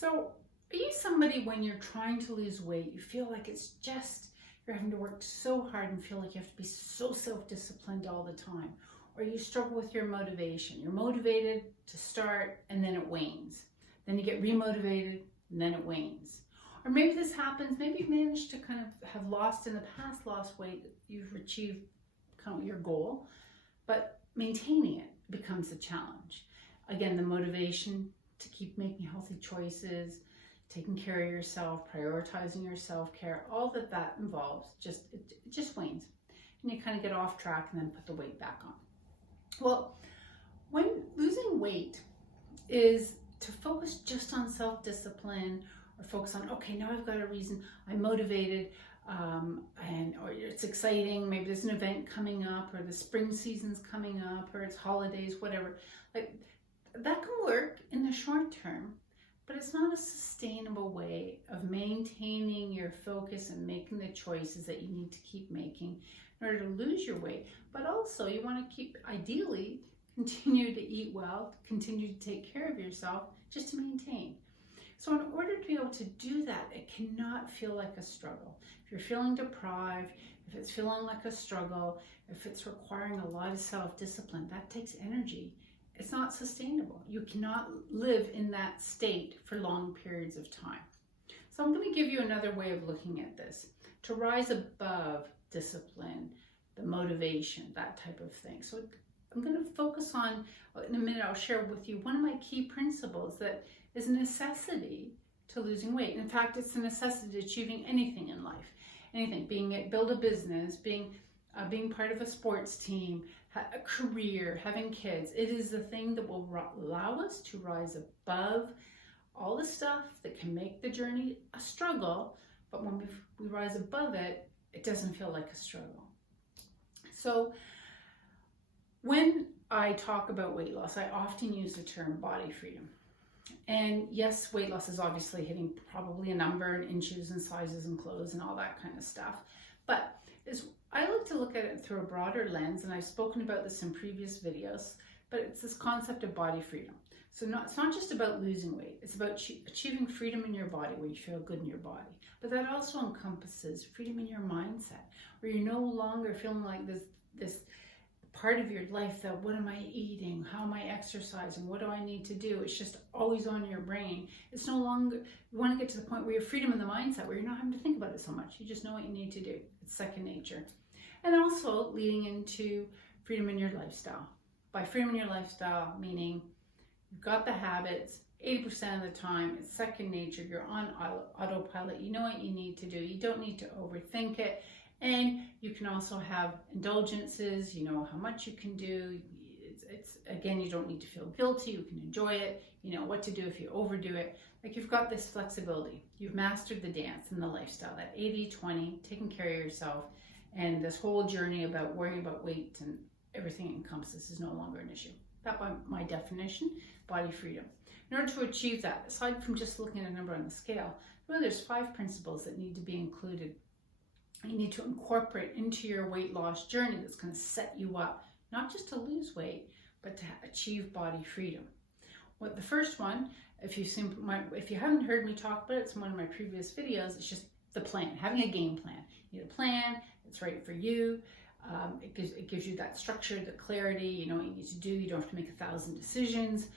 So, are you somebody when you're trying to lose weight, you feel like it's just, you're having to work so hard and feel like you have to be so self-disciplined all the time? Or you struggle with your motivation. You're motivated to start and then it wanes. Then you get remotivated and then it wanes. Or maybe this happens, maybe you've managed to kind of have lost in the past, lost weight, you've achieved kind of your goal, but maintaining it becomes a challenge. Again, the motivation to keep making healthy choices, taking care of yourself, prioritizing your self-care, all that involves, it just wanes. And you kind of get off track and then put the weight back on. Well, when losing weight is to focus just on self-discipline or focus on, okay, now I've got a reason, I'm motivated, or it's exciting, maybe there's an event coming up, or the spring season's coming up, or it's holidays, whatever. Like, that can work in the short term, but it's not a sustainable way of maintaining your focus and making the choices that you need to keep making in order to lose your weight. But also you want to keep, ideally, continue to eat well, continue to take care of yourself, just to maintain. So in order to be able to do that, it cannot feel like a struggle. If you're feeling deprived, if it's feeling like a struggle, if it's requiring a lot of self-discipline, that takes energy. It's not sustainable. You cannot live in that state for long periods of time. So I'm going to give you another way of looking at this. To rise above discipline, the motivation, that type of thing. So I'm going to focus on, in a minute I'll share with you one of my key principles that is a necessity to losing weight. In fact, it's a necessity to achieving anything in life. Anything, build a business, being part of a sports team, a career, having kids. It is the thing that will allow us to rise above all the stuff that can make the journey a struggle, but when we rise above it, it doesn't feel like a struggle. So when I talk about weight loss, I often use the term body freedom. And yes, weight loss is obviously hitting probably a number in inches and sizes and clothes and all that kind of stuff. But I like to look at it through a broader lens, and I've spoken about this in previous videos, but it's this concept of body freedom. So it's not just about losing weight, it's about achieving freedom in your body where you feel good in your body. But that also encompasses freedom in your mindset, where you're no longer feeling like this part of your life that, what am I eating? How am I exercising? What do I need to do? It's just always on your brain. It's no longer, you want to get to the point where you have freedom in the mindset, where you're not having to think about it so much. You just know what you need to do. It's second nature. And also leading into freedom in your lifestyle. By freedom in your lifestyle, meaning you've got the habits, 80% of the time, it's second nature. You're on autopilot. You know what you need to do. You don't need to overthink it. And you can also have indulgences. You know how much you can do. It's again, you don't need to feel guilty. You can enjoy it. You know what to do if you overdo it. Like, you've got this flexibility. You've mastered the dance and the lifestyle, that 80-20, taking care of yourself. And this whole journey about worrying about weight and everything it encompasses is no longer an issue. That, by my definition, body freedom. In order to achieve that, aside from just looking at a number on the scale, really there's 5 principles that need to be included. You need to incorporate into your weight loss journey that's going to set you up, not just to lose weight, but to achieve body freedom. Well, the first one, if you haven't heard me talk about it, it's in one of my previous videos, it's just the plan, having a game plan. You need a plan, it's right for you. It gives you that structure, the clarity, you know what you need to do. You don't have to make 1,000 decisions.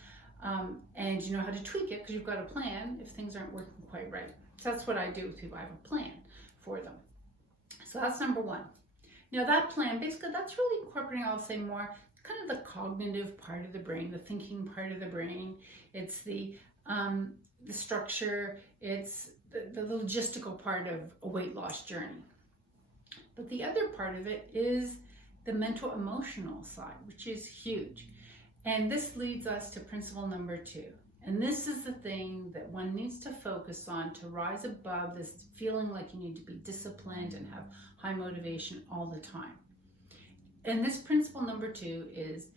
And you know how to tweak it because you've got a plan if things aren't working quite right. So that's what I do with people. I have a plan for them. So that's number 1. Now that plan, basically that's really incorporating, I'll say more, kind of the cognitive part of the brain, the thinking part of the brain. It's the structure, it's the logistical part of a weight loss journey. But the other part of it is the mental emotional side, which is huge. And this leads us to principle number 2. And this is the thing that one needs to focus on to rise above this feeling like you need to be disciplined and have high motivation all the time. And this principle number 2 is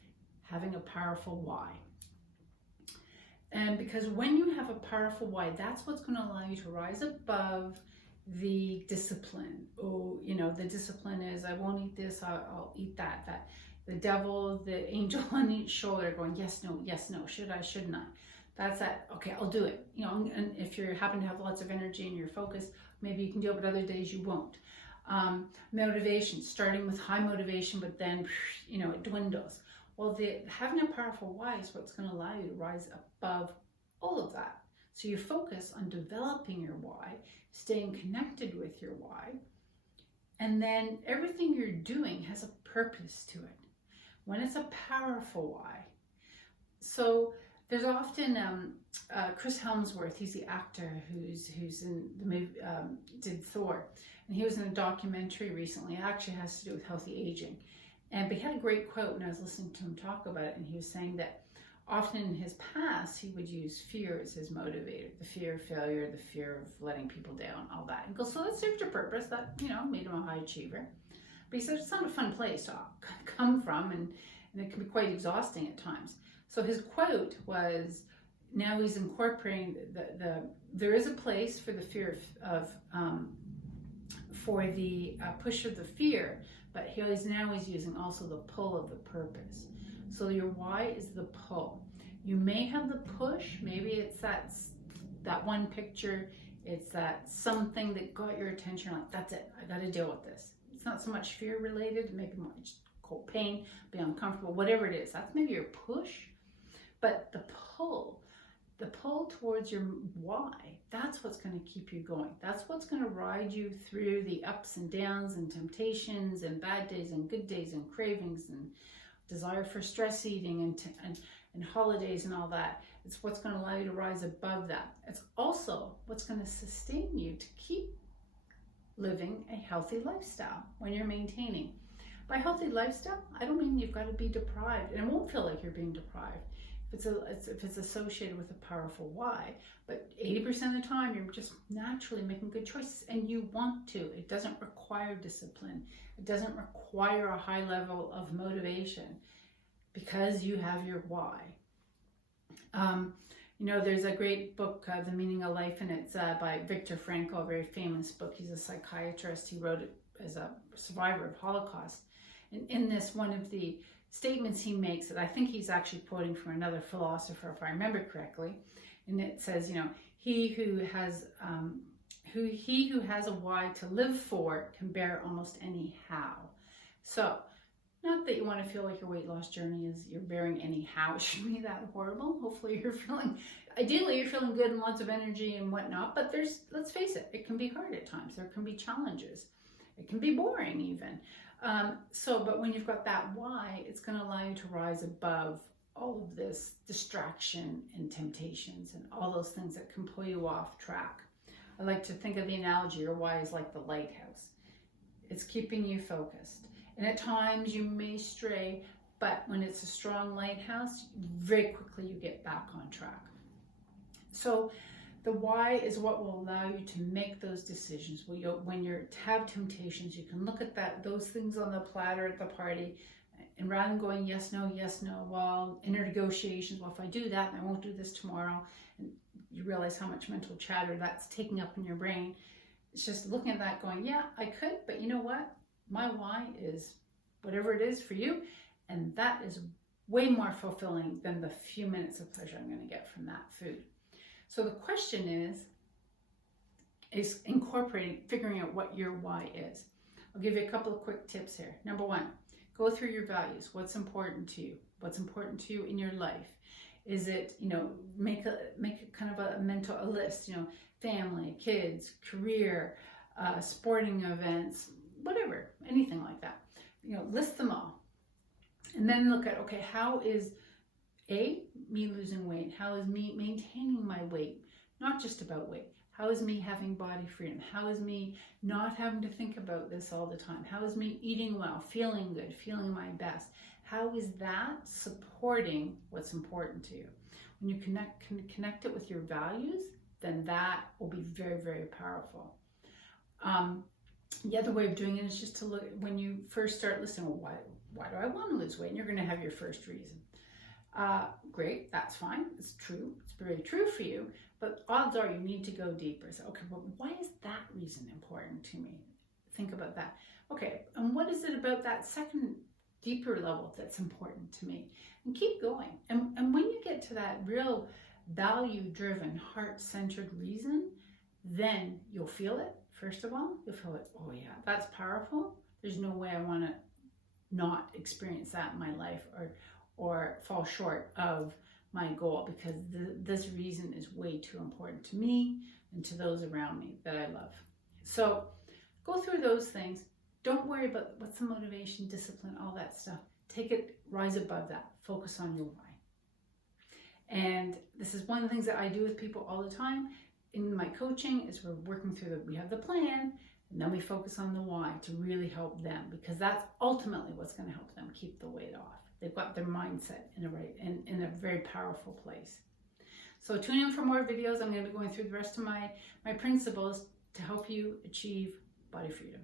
having a powerful why. And because when you have a powerful why, that's what's going to allow you to rise above the discipline. Oh, you know, the discipline is, I won't eat this, I'll eat that. The devil, the angel on each shoulder going, yes, no, should I, shouldn't I? That's that, okay, I'll do it. And if you happen to have lots of energy and you're focused, maybe you can do it, but other days you won't. Motivation, starting with high motivation, but then, it dwindles. Well, having a powerful why is what's going to allow you to rise above all of that. So you focus on developing your why, staying connected with your why, and then everything you're doing has a purpose to it. When it's a powerful why. So there's often Chris Helmsworth, he's the actor who's in the movie, did Thor, and he was in a documentary recently. It actually has to do with healthy aging. But he had a great quote when I was listening to him talk about it, and he was saying that often in his past, he would use fear as his motivator, the fear of failure, the fear of letting people down, all that. And goes, so that served a purpose, that, made him a high achiever. But he said it's not a fun place to come from, and it can be quite exhausting at times. So his quote was, now he's incorporating there is a place for the fear for the push of the fear, but he's using also the pull of the purpose. So your why is the pull. You may have the push, maybe it's that one picture, it's that something that got your attention, like, that's it, I got to deal with this. It's not so much fear related, maybe more just cold pain, be uncomfortable, whatever it is. That's maybe your push. But the pull towards your why, that's what's going to keep you going. That's what's going to ride you through the ups and downs and temptations and bad days and good days and cravings and desire for stress eating and holidays and all that. It's what's going to allow you to rise above that. It's also what's going to sustain you to keep living a healthy lifestyle when you're maintaining. By healthy lifestyle, I don't mean you've got to be deprived, and it won't feel like you're being deprived if it's associated with a powerful why. But 80% of the time, you're just naturally making good choices, and you want to. It doesn't require discipline. It doesn't require a high level of motivation because you have your why. There's a great book, The Meaning of Life, and it's by Viktor Frankl, a very famous book. He's a psychiatrist. He wrote it as a survivor of Holocaust. And in this, one of the statements he makes, that I think he's actually quoting from another philosopher, if I remember correctly, and it says, he who has a why to live for can bear almost any how. So, not that you want to feel like your weight loss journey is you're bearing any how. It shouldn't be that horrible. Hopefully ideally you're feeling good and lots of energy and whatnot, but let's face it, it can be hard at times. There can be challenges. It can be boring even. But when you've got that why, it's going to allow you to rise above all of this distraction and temptations and all those things that can pull you off track. I like to think of the analogy, your why is like the lighthouse. It's keeping you focused. And at times you may stray, but when it's a strong lighthouse, very quickly you get back on track. So the why is what will allow you to make those decisions. When you have temptations, you can look at those things on the platter at the party, and rather than going yes, no, well, inner negotiations, well, if I do that, I won't do this tomorrow, and you realize how much mental chatter that's taking up in your brain. It's just looking at that going, yeah, I could, but you know what? My why is whatever it is for you, and that is way more fulfilling than the few minutes of pleasure I'm going to get from that food. So the question is figuring out what your why is. I'll give you a couple of quick tips here. Number one, go through your values. What's important to you? What's important to you in your life? Is it, make a kind of a list, family, kids, career, sporting events, whatever, anything like that. List them all. And then look at, okay, how is me losing weight? How is me maintaining my weight? Not just about weight. How is me having body freedom? How is me not having to think about this all the time? How is me eating well, feeling good, feeling my best? How is that supporting what's important to you? When you connect it with your values, then that will be very, very powerful. The other way of doing it is just to look, when you first start listening, well, why do I want to lose weight? And you're going to have your first reason. Great, that's fine. It's true. It's very true for you. But odds are you need to go deeper. So, okay, well, why is that reason important to me? Think about that. Okay, and what is it about that second deeper level that's important to me? And keep going. And when you get to that real value-driven, heart-centered reason, then you'll feel it. First of all, you'll feel it. Oh yeah, that's powerful. There's no way I want to not experience that in my life or fall short of my goal, because this reason is way too important to me and to those around me that I love. So go through those things. Don't worry about what's the motivation, discipline, all that stuff. Take it, rise above that. Focus on your why. And this is one of the things that I do with people all the time in my coaching, is we're working through we have the plan, and then we focus on the why to really help them, because that's ultimately what's going to help them keep the weight off. They've got their mindset in a very powerful place. So tune in for more videos. I'm going to be going through the rest of my principles to help you achieve body freedom.